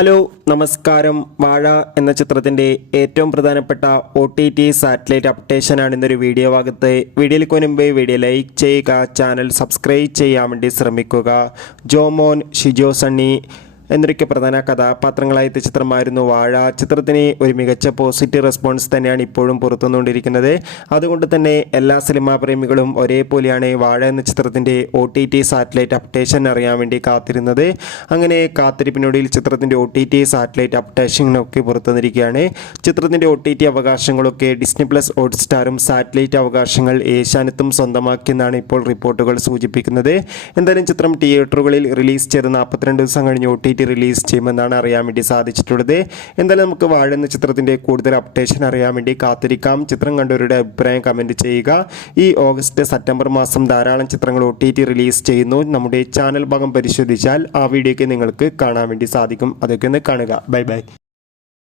Hello നമസ്കാരം. വാഴ എന്ന ചിത്രത്തിൻ്റെ ഏറ്റവും പ്രധാനപ്പെട്ട OTT സാറ്റലൈറ്റ് അപ്ഡേഷനാണ് ഇന്നൊരു വീഡിയോ ഭാഗത്ത്. വീഡിയോയിലേക്ക് മുൻപ് വീഡിയോ ലൈക്ക് ചെയ്യുക, ചാനൽ സബ്സ്ക്രൈബ് ചെയ്യാൻ വേണ്ടി ശ്രമിക്കുക. ജോമോൻ, ഷിജോ സണ്ണി എന്നൊക്കെ പ്രധാന കഥാപാത്രങ്ങളായ ചിത്രമായിരുന്നു വാഴ. ചിത്രത്തിന് ഒരു മികച്ച പോസിറ്റീവ് റെസ്പോൺസ് തന്നെയാണ് ഇപ്പോഴും പുറത്തുവന്നുകൊണ്ടിരിക്കുന്നത്. അതുകൊണ്ട് തന്നെ എല്ലാ സിനിമാ പ്രേമികളും ഒരേപോലെയാണ് വാഴ എന്ന ചിത്രത്തിൻ്റെ OTT സാറ്റലൈറ്റ് അപ്ഡേഷൻ അറിയാൻ വേണ്ടി കാത്തിരുന്നത്. അങ്ങനെ കാത്തിരിപ്പിനൊടുവിൽ ചിത്രത്തിൻ്റെ OTT സാറ്റലൈറ്റ് അപ്ഡേഷനൊക്കെ പുറത്തുവന്നിരിക്കുകയാണ്. ചിത്രത്തിൻ്റെ OTT അവകാശങ്ങളൊക്കെ ഡിസ്നി പ്ലസ് ഹോട്ട്സ്റ്റാറും സാറ്റലൈറ്റ് അവകാശങ്ങൾ ഏഷ്യാനെറ്റും സ്വന്തമാക്കിയെന്നാണ് ഇപ്പോൾ റിപ്പോർട്ടുകൾ സൂചിപ്പിക്കുന്നത്. എന്തായാലും ചിത്രം തിയേറ്ററുകളിൽ റിലീസ് ചെയ്ത് 42 ദിവസം കഴിഞ്ഞ് OTT റിലീസ് ചെയ്യുമെന്നാണ് അറിയാൻ വേണ്ടി സാധിച്ചിട്ടുള്ളത്. എന്തായാലും നമുക്ക് വാഴ എന്ന ചിത്രത്തിൻ്റെ കൂടുതൽ അപ്ഡേഷൻ അറിയാൻ വേണ്ടി കാത്തിരിക്കാം. ചിത്രം കണ്ടവരുടെ അഭിപ്രായം കമൻറ്റ് ചെയ്യുക. ഈ ഓഗസ്റ്റ് സെപ്റ്റംബർ മാസം ധാരാളം ചിത്രങ്ങൾ OTT റിലീസ് ചെയ്യുന്നു. നമ്മുടെ ചാനൽ ഭാഗം പരിശോധിച്ചാൽ ആ വീഡിയോയ്ക്ക് നിങ്ങൾക്ക് കാണാൻ വേണ്ടി സാധിക്കും. അതൊക്കെ ഒന്ന് കാണുക. Bye bye.